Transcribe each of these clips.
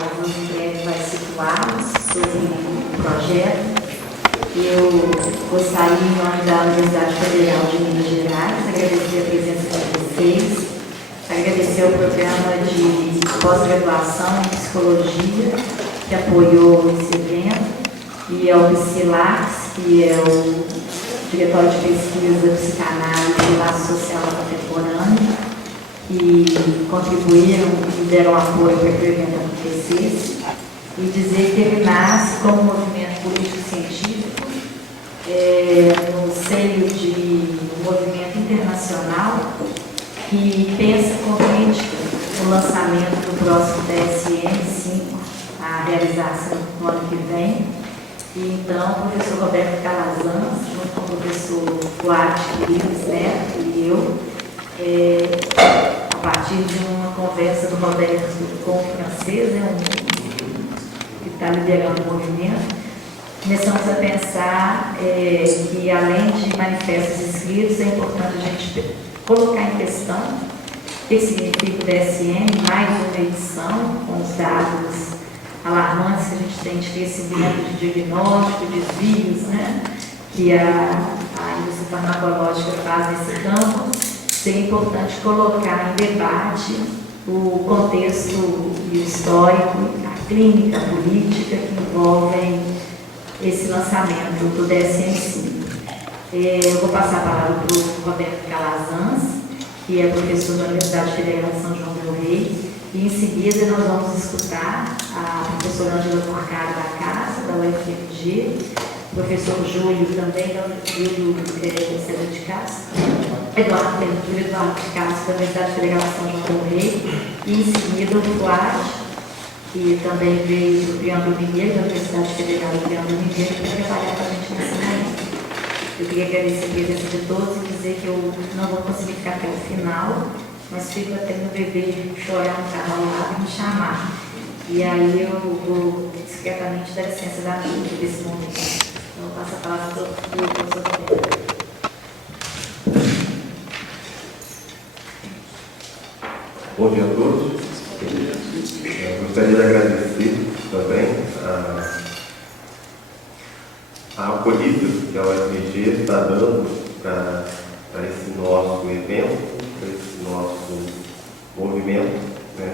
Carlos em breve vai situar sobre o projeto. Eu gostaria, em nome da Universidade Federal de Minas Gerais, agradecer a presença de vocês, agradecer ao programa de pós-graduação em psicologia que apoiou esse evento, e ao PSILACS, que é o Diretório de Pesquisa da Psicanálise e Laço Social Contemporâneo, que contribuíram e deram apoio para que o evento acontecesse, e dizer que ele nasce como um movimento político-científico no seio de um movimento internacional que pensa com crítica o lançamento do próximo DSM-5, a realização no ano que vem. E então, o professor Roberto Calazans, junto com o professor Duarte Pires Neto e eu, a partir de uma conversa do Roberto com o francês, que está liderando o movimento, começamos a pensar que, além de manifestos escritos, é importante a gente colocar em questão o que significa o DSM, mais uma edição com os dados alarmantes que a gente tem de crescimento de diagnóstico, desvios, né, que a indústria farmacológica faz nesse campo. Seria importante colocar em debate o contexto e o histórico, a clínica, a política que envolvem esse lançamento do DSM-5. Eu vou passar a palavra para o Roberto Calazans, que é professor da Universidade Federal de São João del Rei, e em seguida nós vamos escutar a professora Ângela Porcaro da Casa, da UFMG, o professor Júlio também, Júlio de Castro, Eduardo de Castro, da Universidade Federal de São João del Rei, e em seguida o Duarte, que também veio do Triângulo Mineiro, da Universidade Federal do Triângulo Mineiro, para trabalhar com a gente nesse momento. Eu queria agradecer a presença de todos e dizer que eu não vou conseguir ficar até o final, mas fico até meu bebê chorar no carro ao lado e me chamar. E aí eu vou discretamente dar licença da minha desse momento. Então eu passo a palavra para o professor Roberto. Bom dia a todos. Eu gostaria de agradecer também a acolhida que a UFMG está dando para esse nosso evento, para esse nosso movimento, né?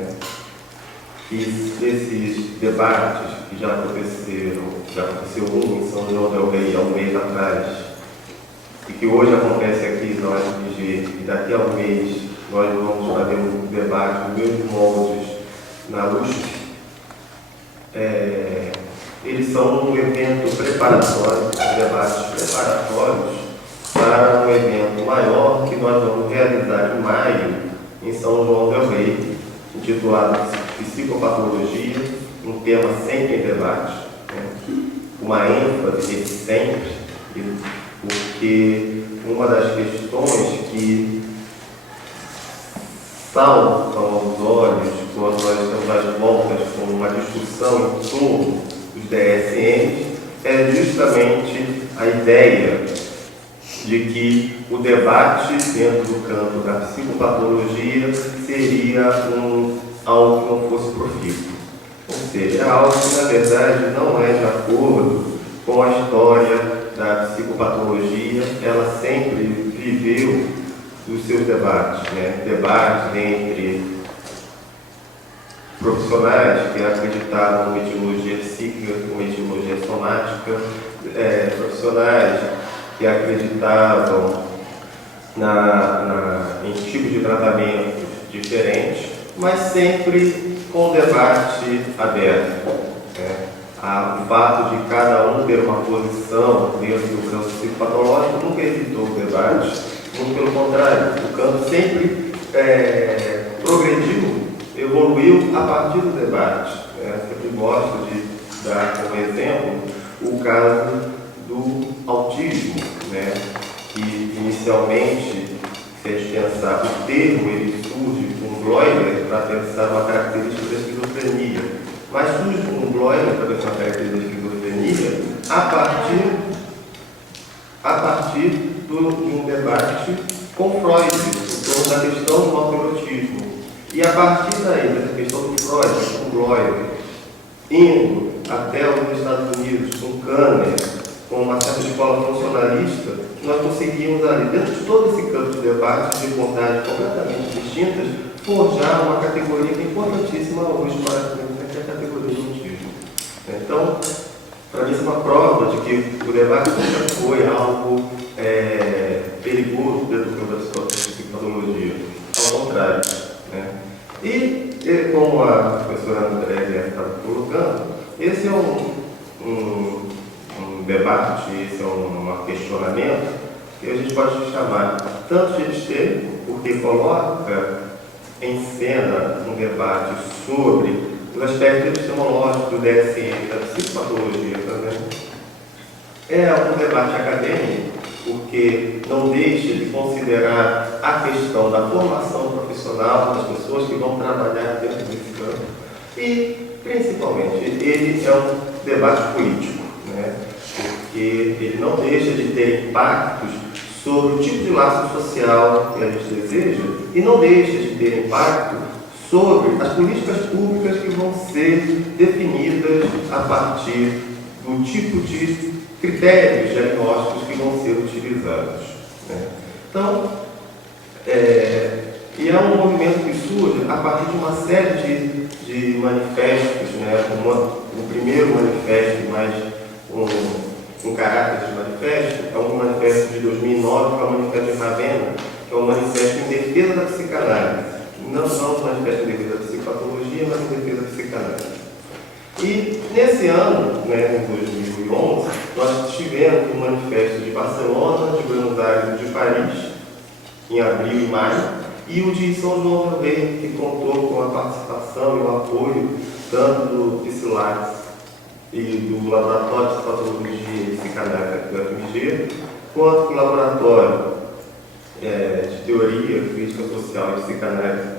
E esses debates que já aconteceu um em São João del Rei há um mês atrás, e que hoje acontece aqui na UFMG, e daqui a um mês nós vamos fazer um debate nos mesmos moldes na USP, eles são um evento preparatório, debates preparatórios para um evento maior que nós vamos realizar em maio em São João del Rei, intitulado Psicopatologia, um tema sempre em debate, né? Uma ênfase nesse sempre, porque uma das questões que saltam aos olhos quando nós estamos às voltas com uma discussão em torno dos DSMs é justamente a ideia de que o debate dentro do campo da psicopatologia seria algo que não fosse profícuo. Ou seja, é algo que, na verdade, não é de acordo com a história da psicopatologia. Ela sempre viveu os seus debates, né? Debates entre profissionais que acreditavam numa etiologia psíquica, numa etiologia somática, profissionais que acreditavam em tipos de tratamentos diferentes, mas sempre com debate aberto, né? O fato de cada um ter uma posição dentro do campo psicopatológico nunca evitou o debate, muito pelo contrário, o campo sempre progrediu, evoluiu a partir do debate. Sempre gosto de dar como exemplo o caso do autismo, né? Que inicialmente, se a gente pensar, o termo ele surge com Bloiler para pensar uma característica da esquizofrenia, mas surge com Bloiler para pensar uma característica da esquizofrenia a partir de um debate com Freud, em torno da questão do autorautismo. E a partir daí, dessa questão do Freud, com Bloiler, indo até os Estados Unidos com Kanner, com uma certa escola funcionalista, nós conseguimos ali, dentro de todo esse campo de debate, de abordagens completamente distintas, forjar uma categoria que é importantíssima hoje para a que é a categoria do autismo. Então, para mim, isso é uma prova de que o debate nunca foi algo perigoso dentro do campo da psicopatologia. Ao contrário. Né? E como a professora Andréia estava colocando, esse é um debate, esse é um questionamento que a gente pode chamar tanto de epistemológico, porque coloca em cena um debate sobre os aspectos epistemológicos do DSM, da psicopatologia também. É um debate acadêmico, porque não deixa de considerar a questão da formação profissional das pessoas que vão trabalhar dentro desse campo. E, principalmente, ele é um debate político, né? Porque ele não deixa de ter impactos sobre o tipo de laço social que a gente deseja e não deixa de ter impacto sobre as políticas públicas que vão ser definidas a partir do tipo de critérios diagnósticos que vão ser utilizados. Né? Então, e é um movimento que surge a partir de uma série de manifestos, né? O primeiro manifesto, mais um caráter de manifesto, é um manifesto de 2009, que é o Manifesto de Ravenna, que é um manifesto em defesa da psicanálise. Não um manifesto em defesa da psicopatologia, mas em defesa da psicanálise. E nesse ano, né, em 2011, nós tivemos um manifesto de Barcelona, de Buenos Aires e de Paris, em abril e maio, e o de São João também, que contou com a participação e o apoio tanto do PSILAX e do Laboratório de Patologia e Psicanálise do FMG, quanto do Laboratório de Teoria, Crítica Social e Psicanálise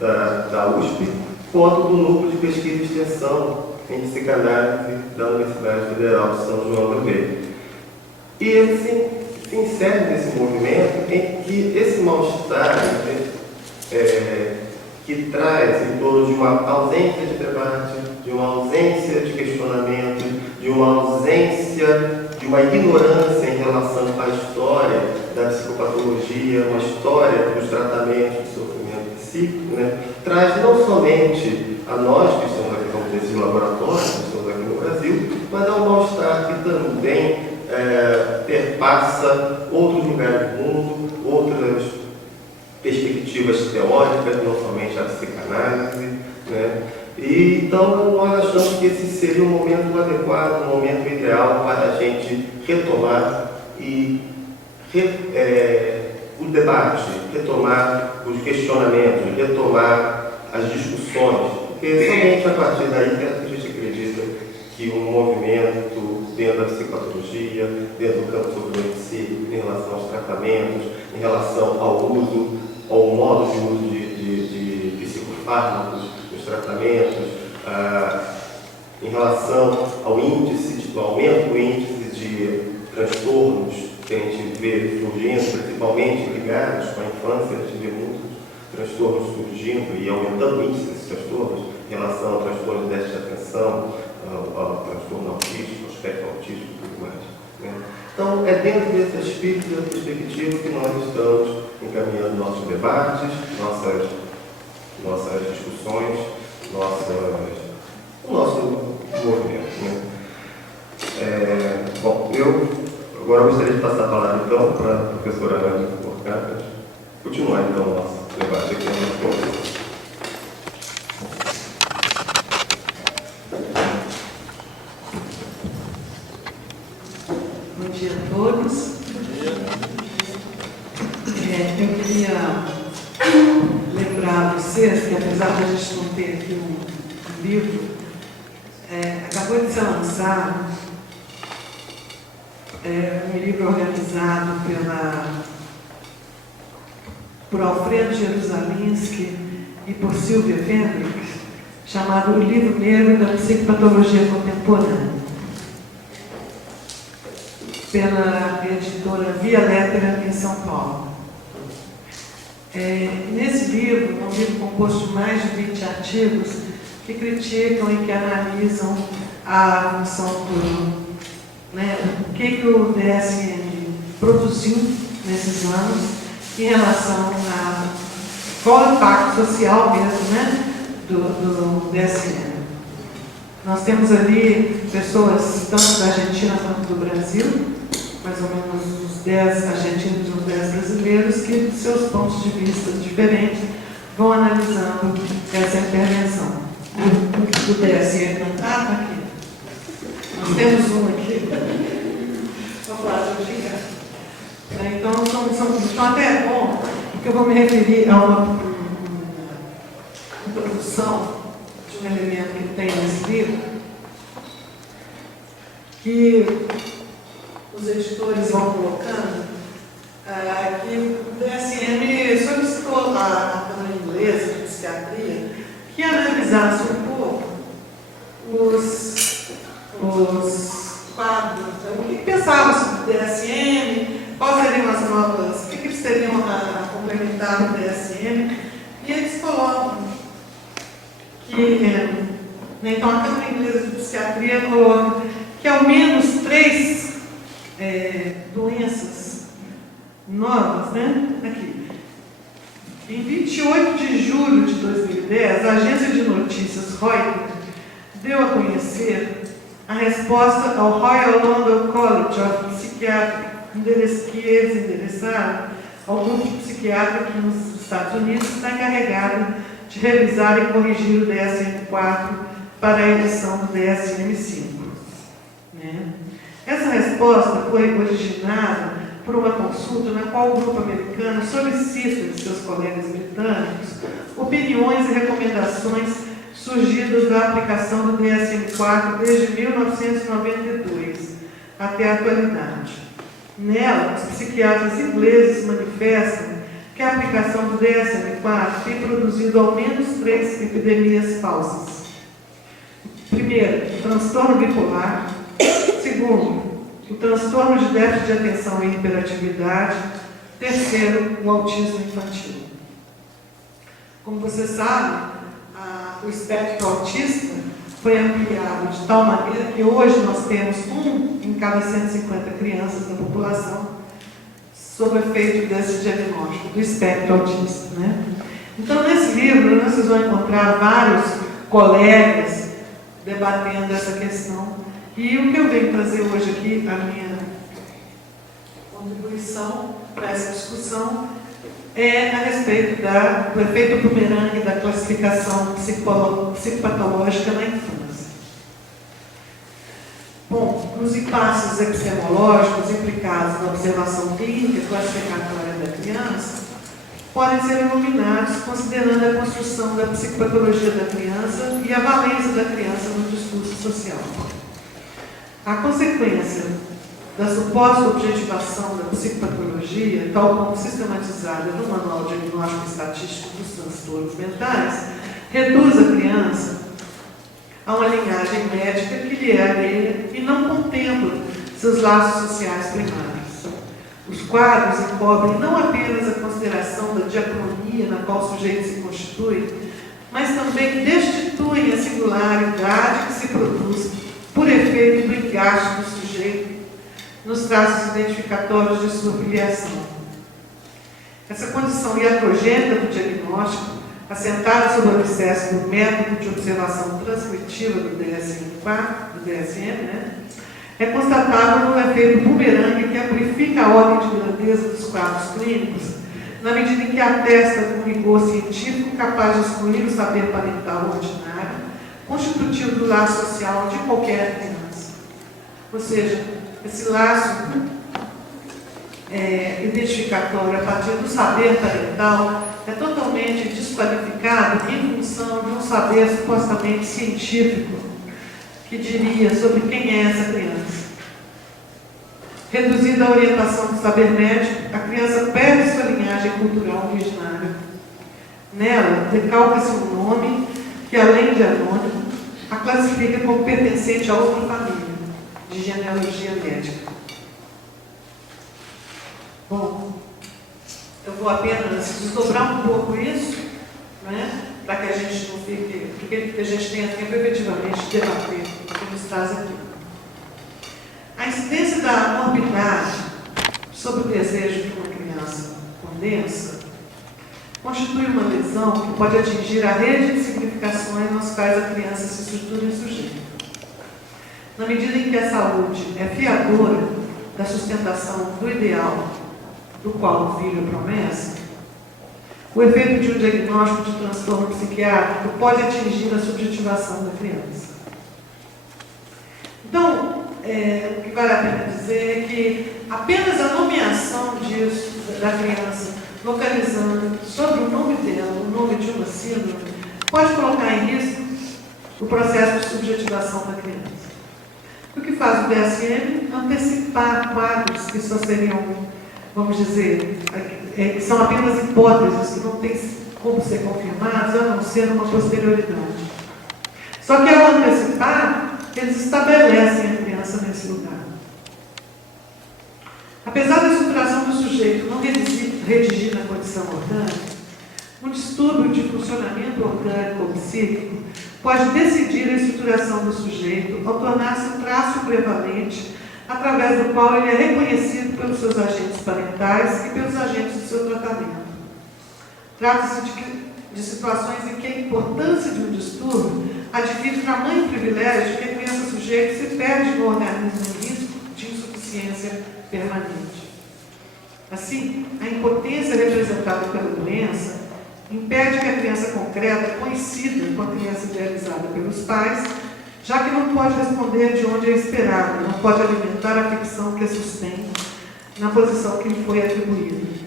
da USP, quanto do Núcleo de Pesquisa e Extensão em Psicanálise da Universidade Federal de São João também. E ele se insere nesse movimento em que esse mal-estar que traz em torno de uma ausência de debate, de uma ausência de questionamento, de uma ausência, de uma ignorância em relação à história da psicopatologia, uma história dos tratamentos do sofrimento psíquico, né? Traz não somente a nós que estamos aqui como desses laboratórios, que estamos aqui no Brasil, mas é um mal-estar que também perpassa outros lugares do mundo, outras perspectivas teóricas, não somente a psicanálise, né? E então nós achamos que esse seria um momento adequado, um momento ideal para a gente retomar o debate, retomar os questionamentos, retomar as discussões, porque somente a partir daí que a gente acredita que um movimento dentro da psicopatologia, dentro do campo do sofrimento psíquico, em relação aos tratamentos, em relação ao uso, ao modo de uso de psicofármacos, dos tratamentos, em relação ao índice, ao aumento do índice de transtornos que a gente vê surgindo, principalmente ligados com a infância, a gente vê muitos transtornos surgindo e aumentando o índice desses transtornos em relação ao transtorno de déficit de atenção, ao transtorno autístico, ao espectro autístico e tudo mais. Né? Então, é dentro desse espírito, dessa perspectiva, que nós estamos encaminhando nossos debates, nossas discussões, o nosso movimento. Né? Bom, eu agora gostaria de passar a palavra então para a professora Ana Porcatas, continuar então o nosso debate aqui no nosso. Bom dia a todos. Eu queria lembrar a vocês que, apesar de a gente não ter aqui um livro, acabou de ser lançado um livro organizado por Alfredo Jerusalinski e por Silvia Fendrix, chamado O Livro Negro da Psicopatologia Contemporânea, pela editora Via Lettera em São Paulo. Nesse livro, um livro composto de mais de 20 artigos, que criticam e que analisam a função do, né, o que o DSM produziu nesses anos em relação a qual é o impacto social mesmo, né, do DSM. Nós temos ali pessoas tanto da Argentina quanto do Brasil, mais ou menos uns 10 argentinos e uns 10 brasileiros, que, de seus pontos de vista diferentes, vão analisando essa intervenção do DSM. Ah, está aqui. Nós temos um aqui. Vamos lá, então, até é bom, porque eu vou me referir a uma introdução de um elemento que tem nesse livro, que os editores vão colocando, que o DSM solicitou à Câmara Inglesa de Psiquiatria que analisasse um pouco os quadros, o que pensava sobre o DSM, quais seriam as novas, o que eles teriam a complementar no DSM, e eles colocam que, então a Câmara Inglesa de Psiquiatria coloca que ao menos 3 doenças novas, né? Aqui. Em 28 de julho de 2010, a agência de notícias Reuters deu a conhecer a resposta ao Royal London College of Psychiatry, que eles endereçaram ao grupo de psiquiatra que nos Estados Unidos está encarregado de revisar e corrigir o DSM-4 para a edição do DSM-5. Né? Essa resposta foi originada por uma consulta na qual o grupo americano solicita de seus colegas britânicos opiniões e recomendações surgidas da aplicação do DSM-4 desde 1992 até a atualidade. Nela, os psiquiatras ingleses manifestam que a aplicação do DSM-4 tem produzido ao menos 3 epidemias falsas. Primeiro, o transtorno bipolar. Segundo, o transtorno de déficit de atenção e hiperatividade. Terceiro, o autismo infantil. Como você sabe, o espectro autista foi ampliado de tal maneira que hoje nós temos 1 em cada 150 crianças da população sob efeito desse diagnóstico do espectro autista. Né? Então, nesse livro, vocês vão encontrar vários colegas debatendo essa questão. E o que eu venho trazer hoje aqui, a minha contribuição para essa discussão, é a respeito do efeito bumerangue da classificação psicopatológica na infância. Bom, nos impasses epistemológicos implicados na observação clínica classificatória da criança, podem ser iluminados considerando a construção da psicopatologia da criança e a valência da criança no discurso social. A consequência da suposta objetivação da psicopatologia, tal como sistematizada no Manual Diagnóstico Estatístico dos Transtornos Mentais, reduz a criança a uma linhagem médica que lhe é alheia e não contempla seus laços sociais primários. Os quadros encobrem não apenas a consideração da diacronia na qual o sujeito se constitui, mas também destituem a singularidade que se produz por efeito do engaste do sujeito nos traços identificatórios de sua filiação. Essa condição iatrogênica do diagnóstico, assentada sobre o alicerce do método de observação transcritiva do DSM, né, é constatável no efeito bumerangue que amplifica a ordem de grandeza dos quadros clínicos, na medida em que atesta com rigor científico capaz de excluir o saber parental ordinário, constitutivo do laço social de qualquer criança. Ou seja, esse laço identificatório a partir do saber parental é totalmente desqualificado em função de um saber supostamente científico que diria sobre quem é essa criança. Reduzida à orientação do saber médico, a criança perde sua linhagem cultural originária. Nela, decalca-se um nome que, além de anônimo, a classifica como pertencente a outra família, de genealogia médica. Bom, eu vou apenas desdobrar um pouco isso, né, para que a gente não fique, que a gente tenha tempo efetivamente de debater o que nos traz aqui. A incidência da morbidade sobre o desejo que uma criança condensa constitui uma lesão que pode atingir a rede de significações nas quais a criança se estrutura e sujeita. Na medida em que a saúde é fiadora da sustentação do ideal do qual o filho é promessa, o efeito de um diagnóstico de transtorno psiquiátrico pode atingir a subjetivação da criança. Então, o que vale a pena dizer é que apenas a nomeação disso, da criança, localizando sobre o nome dela, o nome de uma síndrome, pode colocar em risco o processo de subjetivação da criança. O que faz o DSM? Antecipar quadros que só seriam, vamos dizer, que são apenas hipóteses, que não têm como ser confirmadas, a não ser uma posterioridade. Só que ao antecipar, eles estabelecem a criança nesse lugar. Apesar da estruturação do sujeito não redigir na condição orgânica, um distúrbio de funcionamento orgânico ou psíquico pode decidir a estruturação do sujeito ao tornar-se um traço prevalente através do qual ele é reconhecido pelos seus agentes parentais e pelos agentes do seu tratamento. Trata-se de situações em que a importância de um distúrbio adquire tamanho privilégio que a criança sujeita se perde no organismo em risco de insuficiência permanente. Assim, a impotência representada pela doença impede que a criança concreta coincida com a criança idealizada pelos pais, já que não pode responder de onde é esperado, não pode alimentar a ficção que a sustém na posição que lhe foi atribuída.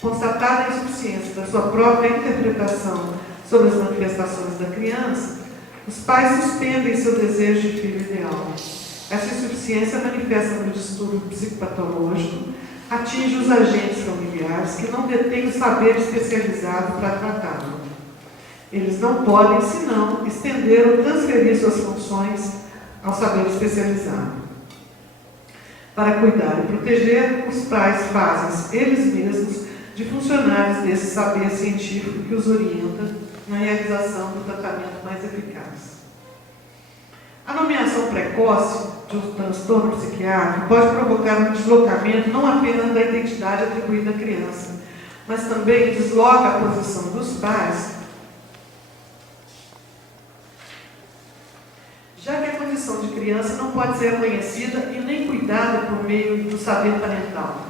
Constatada a insuficiência da sua própria interpretação sobre as manifestações da criança, os pais suspendem seu desejo de filho ideal. Essa insuficiência manifesta no distúrbio psicopatológico, atinge os agentes familiares que não detêm o saber especializado para tratá-lo. Eles não podem, senão, estender ou transferir suas funções ao saber especializado. Para cuidar e proteger, os pais fazem eles mesmos de funcionários desse saber científico que os orienta na realização do tratamento mais eficaz. A nomeação precoce de um transtorno psiquiátrico pode provocar um deslocamento não apenas da identidade atribuída à criança, mas também desloca a posição dos pais, já que a condição de criança não pode ser reconhecida e nem cuidada por meio do saber parental.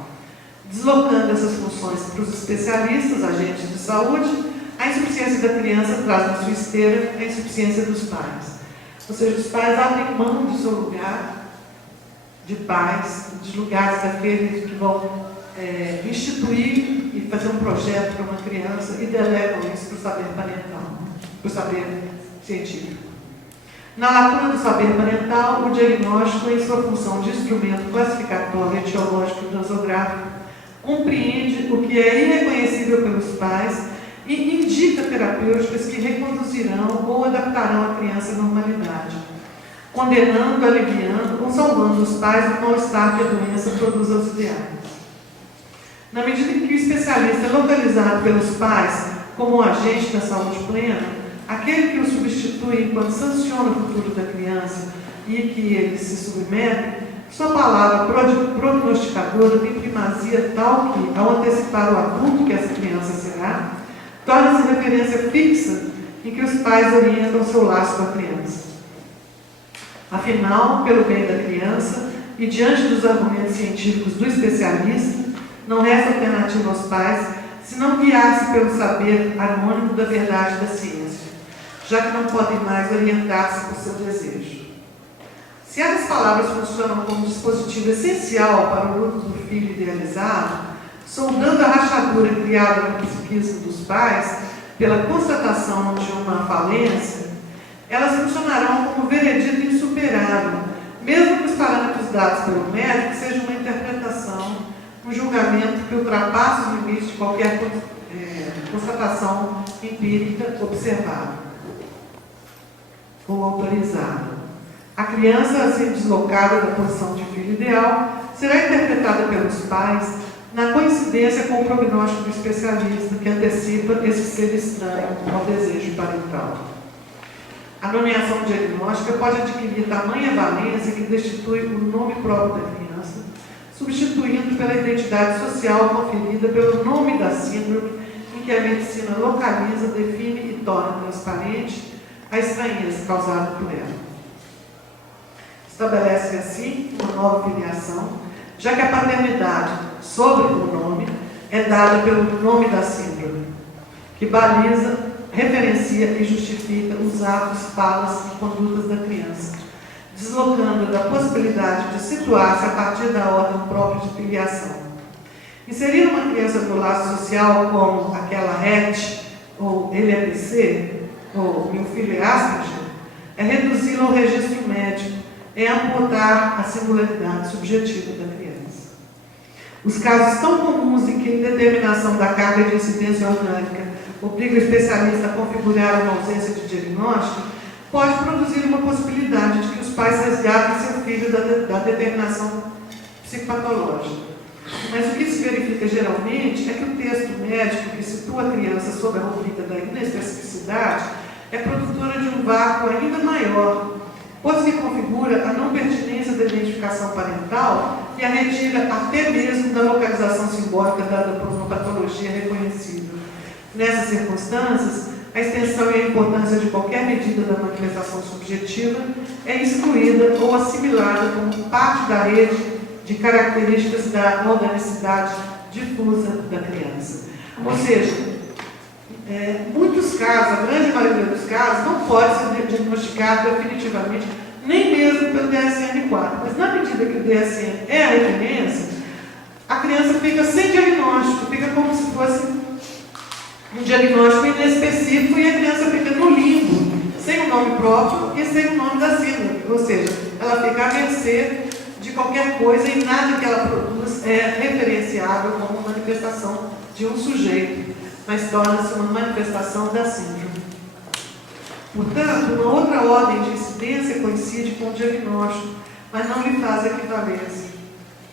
Deslocando essas funções para os especialistas, agentes de saúde, a insuficiência da criança traz na sua esteira a insuficiência dos pais. Ou seja, os pais abrem mão do seu lugar de pais, de lugares daqueles que vão instituir e fazer um projeto para uma criança e delegam isso para o saber parental, para o saber científico. Na lacuna do saber parental, o diagnóstico, em sua função de instrumento classificatório, etiológico e nosográfico, compreende o que é irreconhecível pelos pais e indica terapêuticas que reconduzirão ou adaptarão a criança à normalidade, condenando, aliviando ou salvando os pais do mal-estar que a doença produz aos ideais. Na medida em que o especialista é localizado pelos pais como um agente da saúde plena, aquele que o substitui enquanto sanciona o futuro da criança e que ele se submete, sua palavra prognosticadora tem primazia tal que, ao antecipar o adulto que essa criança será, torna-se referência fixa em que os pais orientam seu laço com a criança. Afinal, pelo bem da criança e diante dos argumentos científicos do especialista, não resta alternativa aos pais senão guiar-se pelo saber harmônico da verdade da ciência, já que não podem mais orientar-se por seu desejo. Se essas palavras funcionam como dispositivo essencial para o luto do filho idealizado, sondando a rachadura criada no psiquismo dos pais pela constatação de uma falência, elas funcionarão como veredito insuperável, mesmo que os parâmetros dados pelo médico sejam uma interpretação, um julgamento que ultrapassa os limites de qualquer constatação empírica observada ou autorizada. A criança, assim deslocada da posição de filho ideal, será interpretada pelos pais na coincidência com o prognóstico do especialista que antecipa esse ser estranho ao desejo parental. A nomeação diagnóstica pode adquirir tamanha valência que destitui o nome próprio da criança, substituindo pela identidade social conferida pelo nome da síndrome, em que a medicina localiza, define e torna transparente a estranheza causada por ela. Estabelece assim uma nova filiação, já que a paternidade sobre o nome é dada pelo nome da síndrome, que baliza, referencia e justifica os atos, falas e condutas da criança, deslocando da possibilidade de situar-se a partir da ordem própria de filiação. Inserir uma criança no laço social como aquela RET, ou LMC, ou meu filho é Asperger, é reduzi-lo ao registro médico, é amputar a singularidade subjetiva da criança. Os casos tão comuns em que a indeterminação da carga de incidência orgânica obriga o especialista a configurar uma ausência de diagnóstico, pode produzir uma possibilidade de que os pais resgatem seu filho da determinação psicopatológica. Mas o que se verifica geralmente é que o texto médico que situa a criança sob a rubrica da inespecificidade é produtora de um vácuo ainda maior, pois que configura a não pertinência da identificação parental e a retira até mesmo da localização simbólica dada por uma patologia reconhecível. Nessas circunstâncias, a extensão e a importância de qualquer medida da manifestação subjetiva é excluída ou assimilada como parte da rede de características da organicidade difusa da criança. Ou seja, muitos casos, a grande maioria dos casos, não pode ser diagnosticado definitivamente, nem mesmo pelo DSM-4. Mas na medida que o DSM é a referência, a criança fica sem diagnóstico, fica como se fosse um diagnóstico inespecífico e a criança fica no limbo, sem o nome próprio e sem o nome da síndrome. Ou seja, ela fica à mercê de qualquer coisa e nada que ela produz é referenciável como manifestação de um sujeito, mas torna-se uma manifestação da síndrome. Portanto, uma outra ordem de incidência coincide com o diagnóstico, mas não lhe faz equivalência.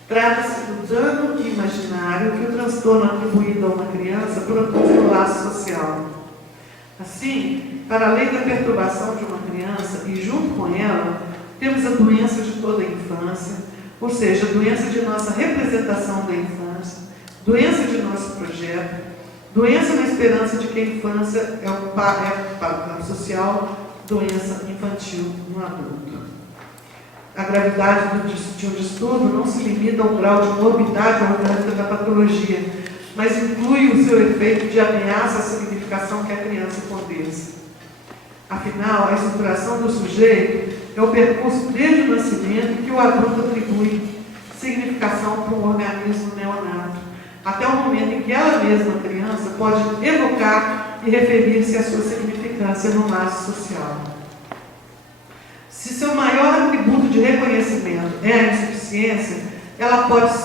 Trata-se do dano imaginário que o transtorno atribuído a uma criança produz no laço social. Assim, para além da perturbação de uma criança e junto com ela, temos a doença de toda a infância, ou seja, a doença de nossa representação da infância, doença de nosso projeto, doença na esperança de que a infância é para o campo social, doença infantil no adulto. A gravidade de um distúrbio não se limita ao grau de morbidade orgânica da patologia, mas inclui o seu efeito de ameaça à significação que a criança condensa. Afinal, a estruturação do sujeito é o percurso desde o nascimento que o adulto atribui significação para um organismo neonato, até o momento em que ela mesma, a criança, pode evocar e referir-se à sua significância no laço social. Se seu maior atributo de reconhecimento é a insuficiência,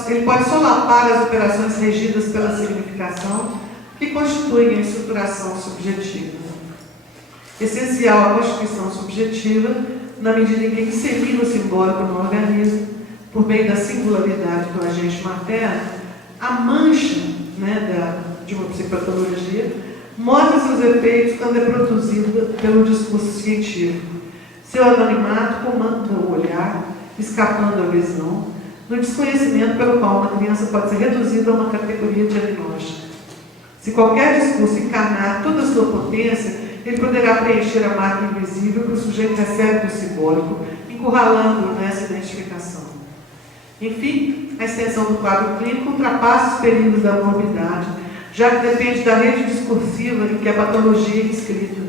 ele pode solapar as operações regidas pela significação que constituem a estruturação subjetiva. Essencial à constituição subjetiva, na medida em que insemina o simbólico no organismo, por meio da singularidade do agente materno, a mancha de uma psicopatologia mostra seus efeitos quando é produzida pelo discurso científico. Seu anonimato comanda o olhar, escapando à visão, no desconhecimento pelo qual uma criança pode ser reduzida a uma categoria diagnóstica. Se qualquer discurso encarnar toda a sua potência, ele poderá preencher a marca invisível que o sujeito recebe do simbólico, encurralando-o nessa identificação. Enfim, a extensão do quadro clínico ultrapassa os períodos da morbidade, já que depende da rede discursiva em que a patologia é inscrita.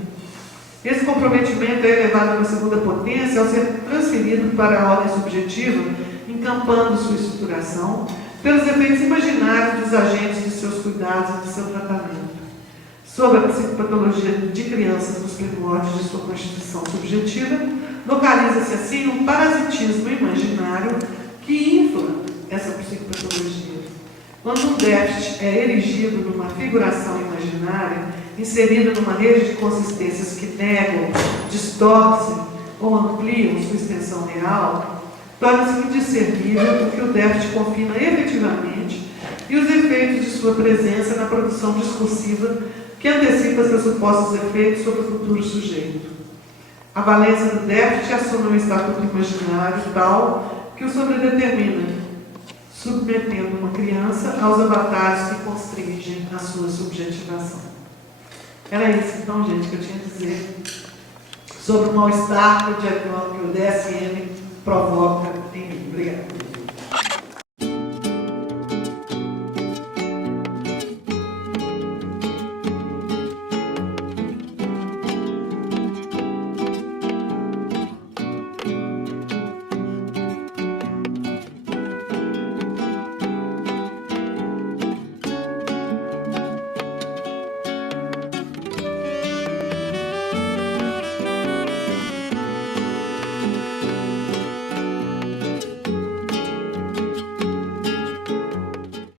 Esse comprometimento é elevado a uma segunda potência ao ser transferido para a ordem subjetiva, encampando sua estruturação pelos efeitos imaginários dos agentes de seus cuidados e de seu tratamento. Sobre a psicopatologia de crianças nos primórdios de sua constituição subjetiva, localiza-se assim um parasitismo imaginário que infla essa psicopatologia. Quando um déficit é erigido numa figuração imaginária, inserido numa rede de consistências que negam, distorcem ou ampliam sua extensão real, torna-se indiscernível o que o déficit confina efetivamente e os efeitos de sua presença na produção discursiva que antecipa seus supostos efeitos sobre o futuro sujeito. A valência do déficit assume um estatuto imaginário tal que o sobredetermina, submetendo uma criança aos avatares que constringem a sua subjetivação. Era isso, então, gente, que eu tinha a dizer sobre o mal-estar que o DSM provoca em mim. Obrigada.